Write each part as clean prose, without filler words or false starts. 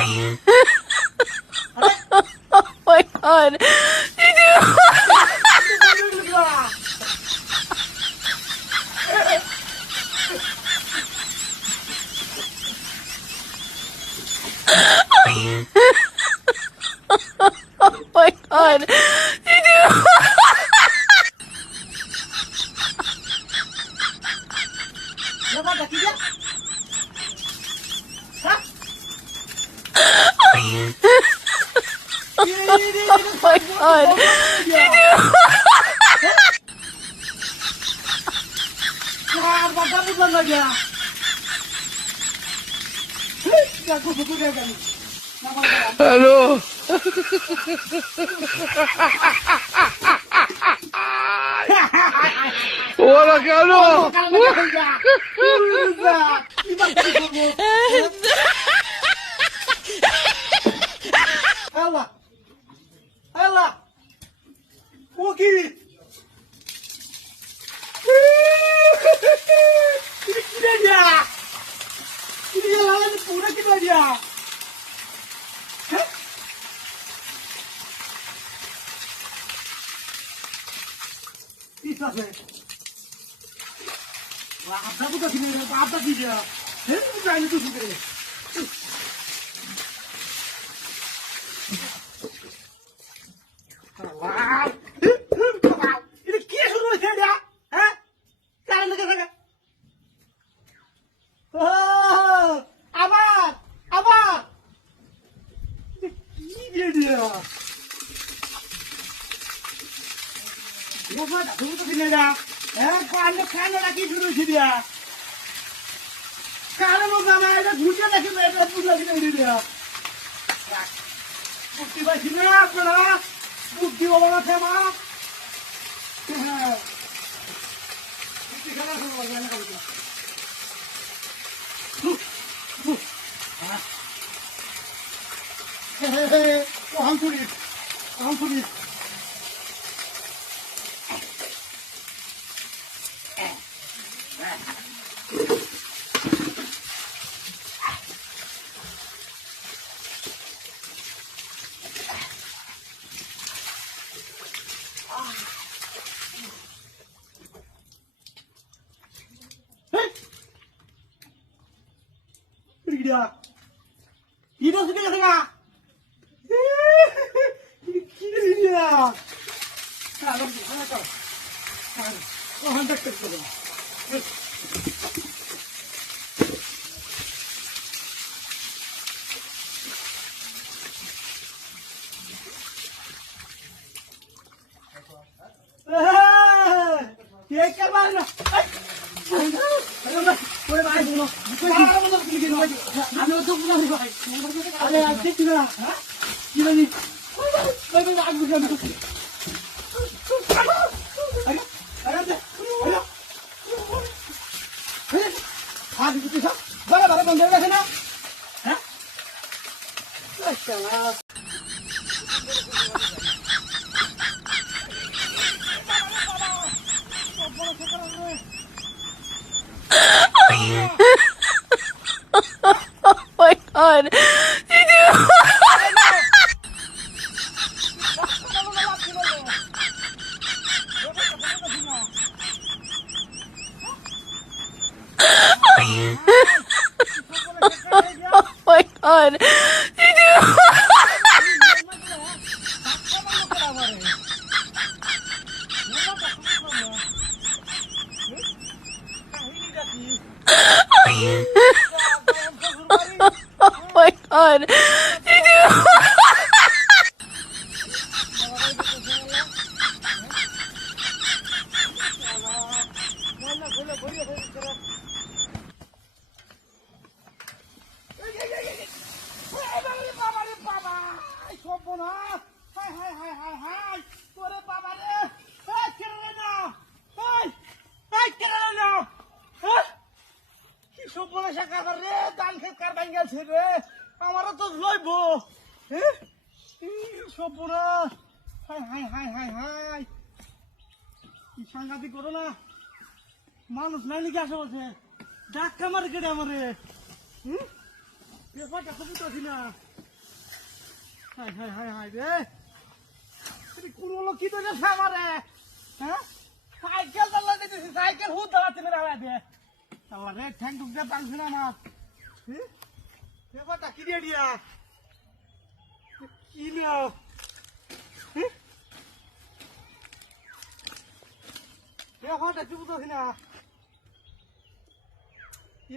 Oh my god. Did you? Oh my god. Did you? Oh my god. Did you? Hello. Hola, Carlos. Ela! Ela! O aqui! Que dia! Que dia lá no pura que dia! Isso é. Lá a buka sini, apa dia? Ini bukan itu sini. Ini কি শুরু হয়েছে এটা? হ্যাঁ? কারণ লেগে থাকে। আবার আবার কি দিয়ে দিয়া? বাবা তুমি তো দিলে না। হ্যাঁ কানে কানে রাখি শুরু হয়েছে দিয়া। কারণ বাবা এটা ঘুরতে দেখি না এটা পুরো দিনে দিয়া। বুদ্ধি পাইছি না আপনারা বুদ্ধি বলো না থেমা বুদ্ধি খেলা শুরু করবে না কালকে ওখান তুলি Gila. Ini sudah enggak? Ini dia. Kalau mana kau? Oh, hendak terus. Ye kerana. Boleh bahas dulu. Ano to pulang ba? Ada aktif juga. Ha? Gila ni. Baik aku juga. Ada. Ah, itu sah. Bara benda dah sana. Ha? Masyaallah. Oh my god. Did you? Oh my god. Did you? Oh my god. Did you? আমারও তো লইব সবরা হাই হাই হাই হাই হাই কি সাংঘাতিক করো না মানুষ নাই নাকি আশেপাশে ডাক্তার মারে কেটে আমারে ব্যাপারটা খুবই তো না হাই হাই হাই হাই রে কোন লোক কি তো যাচ্ছে আমারে হ্যাঁ সাইকেল চালা দিতেছি সাইকেল হুদ দাঁড়াতে মেরে আলা দে আল্লাহ রে ঠ্যাং ঢুকতে পারছি না আমার ব্যাপারটা কি দিয়ে দিয়া কি লিও ব্যাপারটা কি বুঝতেছি না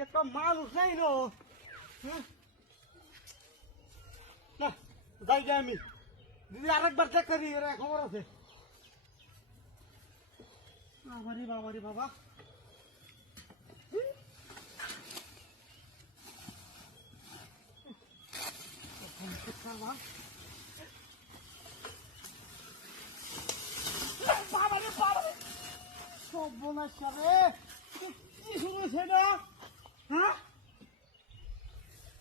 একটা মানুষ নাই নো না যাই যাই আমি দিদি আরেকবার চেক করি এরা খবর আছে বাবারে বাবারে বাবা বাবারে বাবারে সব বোনাস করে কি শুনেছে না হ্যাঁ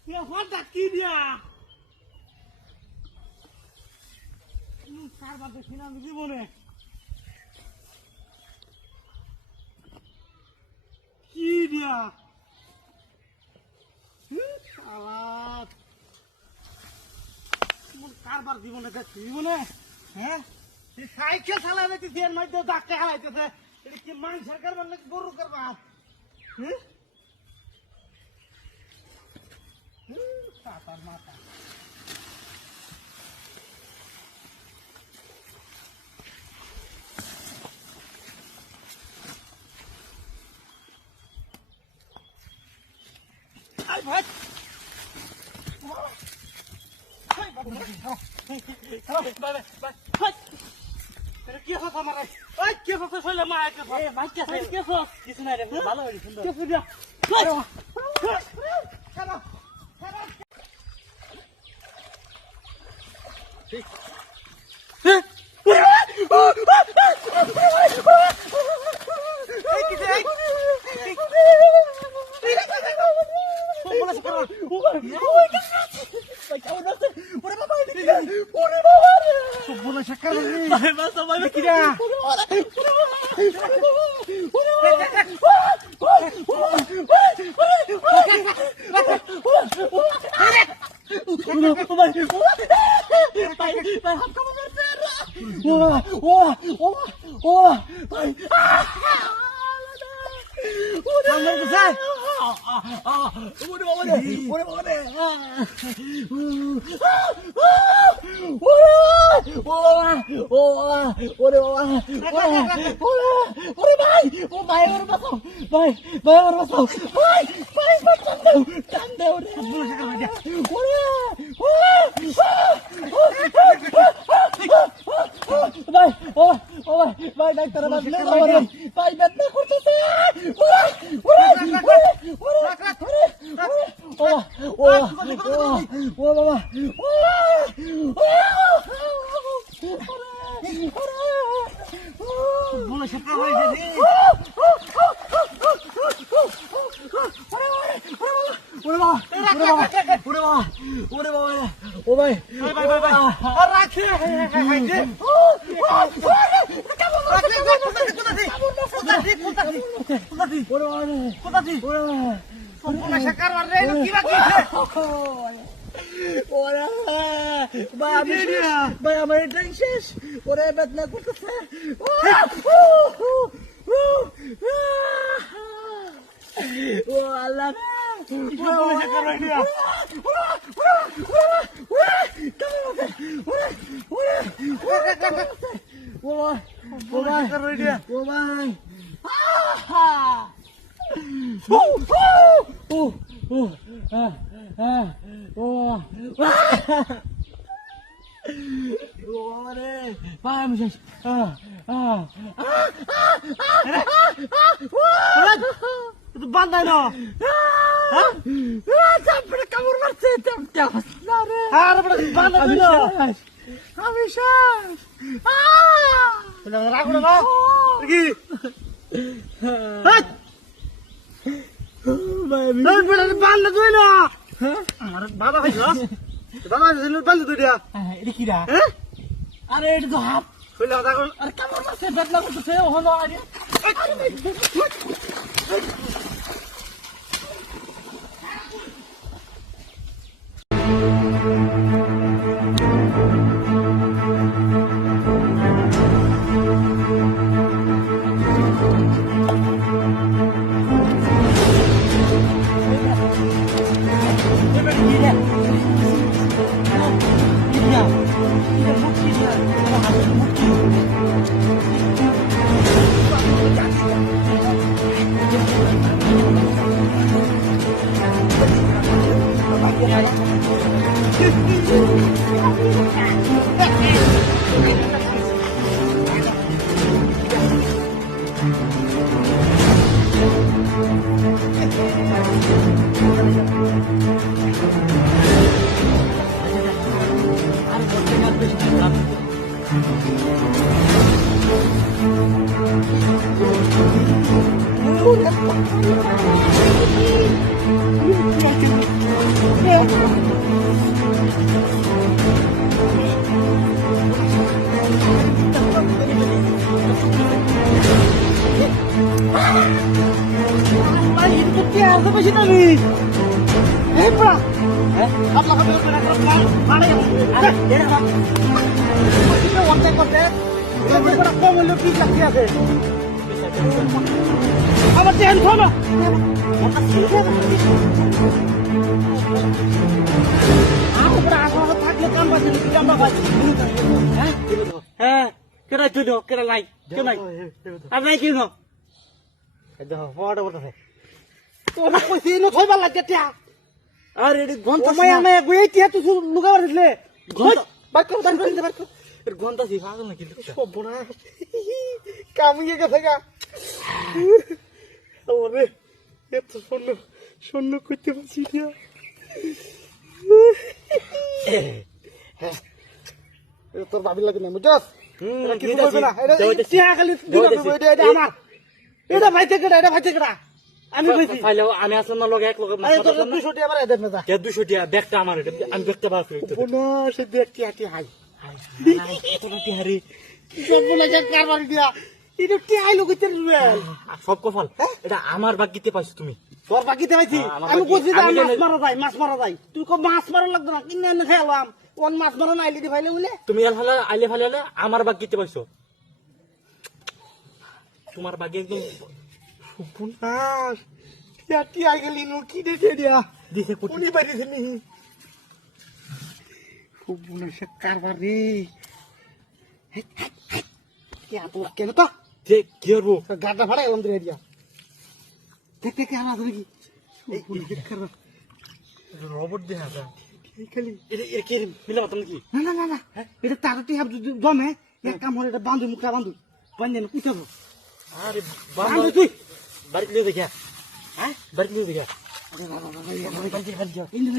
ব্যাপারটা কি দিয়া কারবার দেখি না আমি জীবনে কি দিয়া কারবার জীবনে দেখছি জীবনে হ্যাঁ সাইকেল চালাই দেখতেছি এর মধ্যে ডাক্তার হারাইতেছে এটা কি মানুষের কারবার নাকি গরু কারবার হ্যাঁ মাথা মাথা ভাই কি হচ্ছে আমার কি হচ্ছে শৈলে মা কিছু নাই রে ভালো হয়েছে সুন্দর ভাই আমার ট্রেন শেষ ওরে বেদনা করতেছে ও আল্লাহ বান্ধাই না কামড় মারছে আমি শেষ রাখো না কি বান্ধা তুই না আমার বাবা ভাই বাবা বান্ধা তুই দিয়া এটা কি আরে এটা তো হাত আরে কামড় মারছে বেদনা করতেছে ওখানে আরে আমার ট্রেন খোলো থাকলে কাম পাচ্ছি কামটা পাচ্ছি হ্যাঁ কেনা তুই কেনা নাই কেউ নাই আর নাই কেউ তোরা কইছি নো থইবা লাগে টিয়া আর এডি ঘন্টা মায়া মায়া গই টিয়া তুই লুগাবার দিলে ঘন্টা বাইক দান করে দে বাইক এর ঘন্টা সি পাগল নাকি সবনা কামিয়ে গেছে গা ওরে এত শূন্য করতে পারছি টিয়া তোর ভাবি লাগে না বুঝছস কিছু বলবে না এটা টিয়া খালি দিবা এটা আমার এটা ভাইতে কেডা আমি কইছি ফাইলে আমি আসলাম না লগে এক লগে আরে তোর 200 টাকা মারা দেন না কে 200 টাকা ব্যাগটা আমার এটা আমি দেখতে পারছি বোনা সে দেখতে আটি হাই তোরা কি হারি সব লাগে কারবারি দিয়া এটা টি আইলো কইতে রুয়েল সব কফল এটা আমার বাকিতে পাইছো তুমি তোর বাকিতে পাইছি আমি কইছি যে মাছ মারা যাই তুই কো মাছ মারা লাগতো না কিনে এনে খেলাম কোন মাছ মারা না আইলি দি ভাইলে বলে তুমি আইলে ফালে আমার বাকিতে পাইছো তোমার বাকি একদম সুপুনাস টি আই গেলি নো কি দেখে দিয়া দিছে উনি বাইরে নি সুপুনাস কারবারি কে আপু কেন তো যে কি করবো গাড্ডা ফাড়াই এলাম দিয়ে দিয়া দেখতে কে আনা ধরে কি রোবট দেখা যায় খালি এটা কি মিলাবাতাম নাকি না এটা তাড়াতাড়ি হাব জমে এক কাম হলে এটা বান্ধু মুখটা বান্ধু বান্ধেন কুচাবো আরে বান্ধু তুই বাড়িতে লিয়ে দেখা হ্যাঁ বাড়িতে লিয়ে দেখা ইন্দু